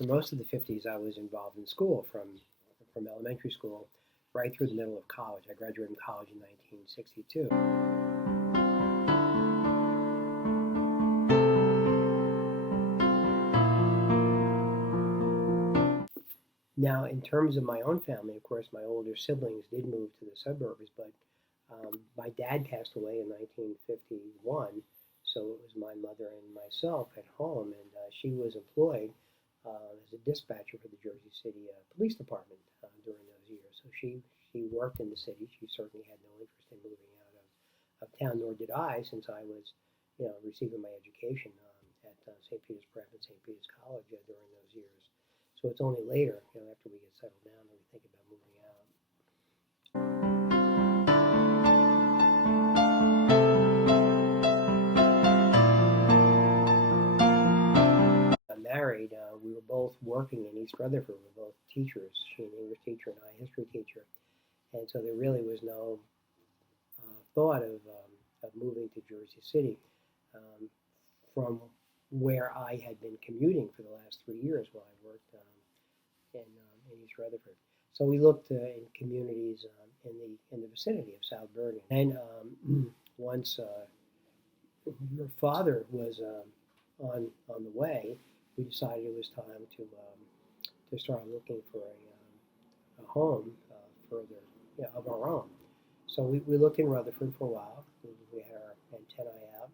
for most of the 50s, I was involved in school from elementary school right through the middle of college. I graduated from college in 1962. Now, in terms of my own family, of course, my older siblings did move to the suburbs, but my dad passed away in 1951, so it was my mother and myself at home, and she was employed as a dispatcher for the Jersey City Police Department during those years. So she worked in the city. She certainly had no interest in moving out of town, nor did I, since I was, receiving my education at St. Peter's Prep and St. Peter's College during those years. So it's only later, after we get settled down, that we think about moving out. Married, we were both working in East Rutherford. We were both teachers, she an English teacher and I a history teacher. And so there really was no thought of moving to Jersey City from where I had been commuting for the last 3 years while I worked in East Rutherford. So we looked in communities in the vicinity of South Bergen. And once your father was on the way, we decided it was time to start looking for a home further of our own. So we looked in Rutherford for a while. We had our antennae out,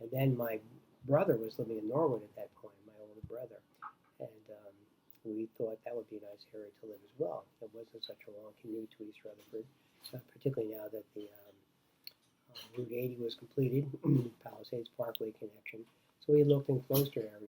and then my brother was living in Norwood at that point, my older brother, and we thought that would be a nice area to live as well. It wasn't such a long commute to East Rutherford, particularly now that the Route 80 was completed, Palisades Parkway connection. So we looked in closer areas.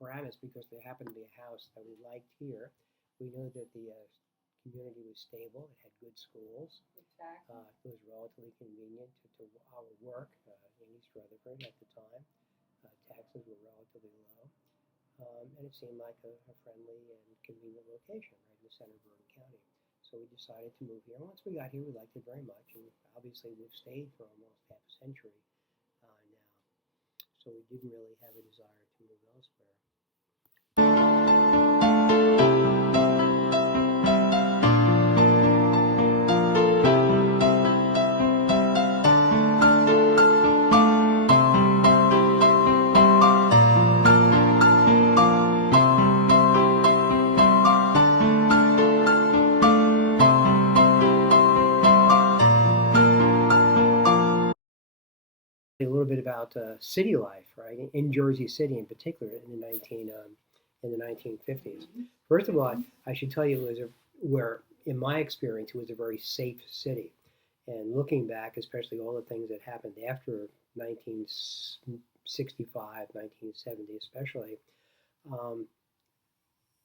Paramus, because there happened to be a house that we liked here. We knew that the community was stable. It had good schools. It was relatively convenient to our work in East Rutherford at the time. Taxes were relatively low. And it seemed like a friendly and convenient location right in the center of Bergen County. So we decided to move here. And once we got here, we liked it very much. And obviously, we've stayed for almost half a century now. So we didn't really have a desire to move elsewhere. A little bit about city life, right, in Jersey City in particular in the 1950s. First of all, I should tell you it was in my experience, it was a very safe city. And looking back, especially all the things that happened after 1965, 1970 especially,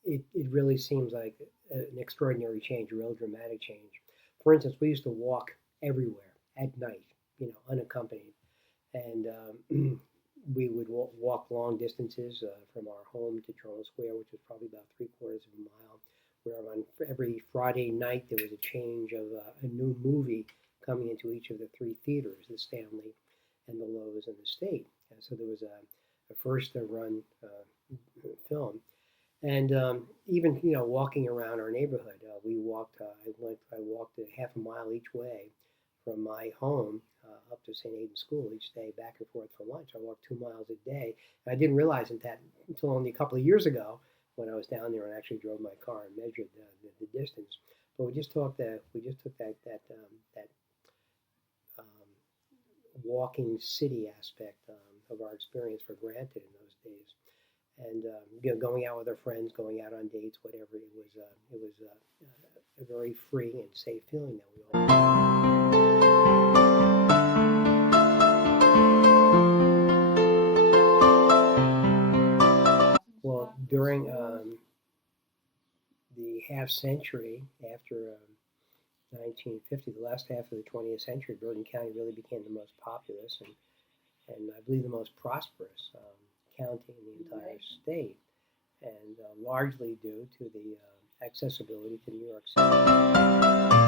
it really seems like an extraordinary change, a real dramatic change. For instance, we used to walk everywhere at night, unaccompanied. And we would walk long distances from our home to Charles Square, which was probably about 3/4 of a mile, where on every Friday night there was a change of a new movie coming into each of the 3 theaters, the Stanley and the Loews and the State. And so there was a first-run film. And even, walking around our neighborhood, I walked a half a mile each way from my home up to St. Aidan's School each day, back and forth for lunch. I walked 2 miles a day. And I didn't realize that until only a couple of years ago when I was down there and actually drove my car and measured the distance. But we just took that walking city aspect of our experience for granted in those days. And going out with our friends, going out on dates, whatever, it was a very free and safe feeling that we all had. Well, during the half century after 1950, the last half of the 20th century, Bergen County really became the most populous and I believe the most prosperous county in the entire state, and largely due to the accessibility to New York City.